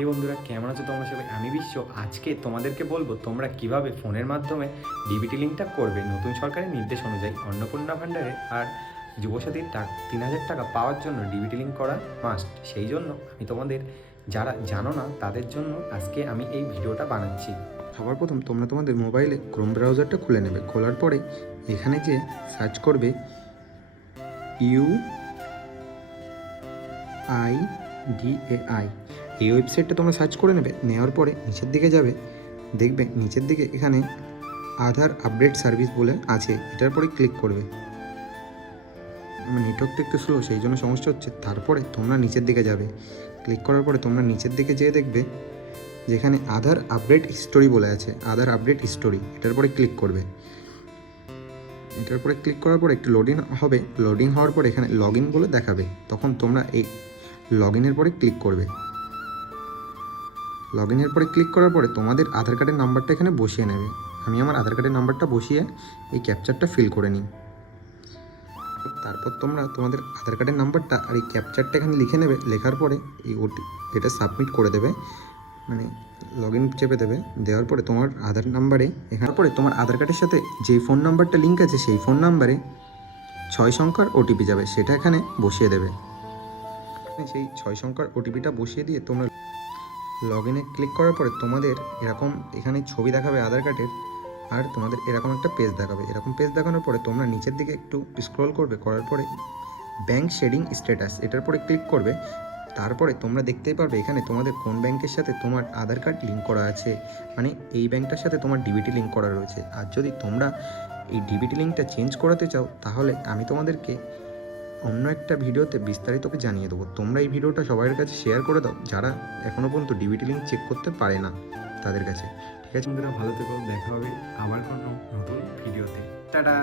এই বন্ধুরা, কেমন আছো তোমরা সবাই? আমি বিশ্ব। আজকে তোমাদেরকে বলবো তোমরা কিভাবে ফোনের মাধ্যমে ডিবিটি লিঙ্কটা করবে নতুন সরকারের নির্দেশ অনুযায়ী। অন্নপূর্ণা ভাণ্ডারে আর যুবসাথীর 3,000 টাকা পাওয়ার জন্য ডিবিটি লিঙ্ক করা মাস্ট। সেই জন্য আমি তোমাদের, যারা জানো না তাদের জন্য আজকে আমি এই ভিডিওটা বানাচ্ছি। সবার প্রথম তোমরা তোমাদের মোবাইলে ক্রোম ব্রাউজারটা খুলে নেবে। খোলার পরে এখানে যে সার্চ করবে UIDAI, এই ওয়েবসাইটটা তোমরা সার্চ করে নেবে। নেওয়ার পরে নিচের দিকে যাবে, দেখবে নিচের দিকে এখানে আধার আপডেট সার্ভিস বলে আছে, এটার পরে ক্লিক করবে। আমার নেটওয়ার্কটা একটু স্লো, সেই জন্য সমস্যা হচ্ছে। তারপরে তোমরা নিচের দিকে যাবে, ক্লিক করার পরে তোমরা নিচের দিকে যেয়ে দেখবে যেখানে আধার আপডেট হিস্টোরি বলে আছে, আধার আপডেট হিস্টোরি, এটার পরে ক্লিক করবে। এটার পরে ক্লিক করার পরে একটু লোডিং হবে। লোডিং হওয়ার পরে এখানে লগ ইন বলে দেখাবে, তখন তোমরা এই লগ ইনের পরে ক্লিক করবে। লগ ইনের পরে ক্লিক করার পরে তোমাদের আধার কার্ডের নাম্বারটা এখানে বসিয়ে নেবে। আমি আমার আধার কার্ডের নাম্বারটা বসিয়ে এই ক্যাপচারটা ফিল করে নিই। তারপর তোমরা তোমাদের আধার কার্ডের নাম্বারটা আর এই ক্যাপচারটা এখানে লিখে নেবে। লেখার পরে এটা সাবমিট করে দেবে, মানে লগ ইন চেপে দেবে। দেওয়ার পরে তোমার আধার নাম্বারে, এখানে পরে তোমার আধার কার্ডের সাথে যেই ফোন নাম্বারটা লিঙ্ক আছে সেই ফোন নাম্বারে 6 সংখ্যার ওটিপি যাবে, সেটা এখানে বসিয়ে দেবে। সেই 6 সংখ্যার ওটিপিটা বসিয়ে দিয়ে তোমরা লগ ইনে ক্লিক করার পরে তোমাদের এরকম এখানে ছবি দেখাবে আধার কার্ডের, আর তোমাদের এরকম একটা পেজ দেখাবে। এরকম পেজ দেখানোর পরে তোমরা নিচের দিকে একটু স্ক্রল করবে, করার পরে ব্যাঙ্ক শেডিং স্ট্যাটাস, এটার পরে ক্লিক করবে। তারপরে তোমরা দেখতেই পারবে এখানে তোমাদের কোন ব্যাংকের সাথে তোমার আধার কার্ড লিঙ্ক করা আছে, মানে এই ব্যাংকটার সাথে তোমার ডিবিটি লিঙ্ক করা রয়েছে। আর যদি তোমরা এই ডিবিটি লিঙ্কটা চেঞ্জ করাতে চাও, তাহলে আমি তোমাদেরকে অন্য একটা ভিডিওতে বিস্তারিত জানিয়ে দেবো। তোমরা এই ভিডিওটা সবার কাছে শেয়ার করে দাও, যারা এখনও পর্যন্ত ডিবিটি লিঙ্ক চেক করতে পারে না তাদের কাছে। ঠিক আছে বন্ধুরা, ভালো থেকো। দেখা হবে আবার কোনো নতুন ভিডিওতে। টাটা।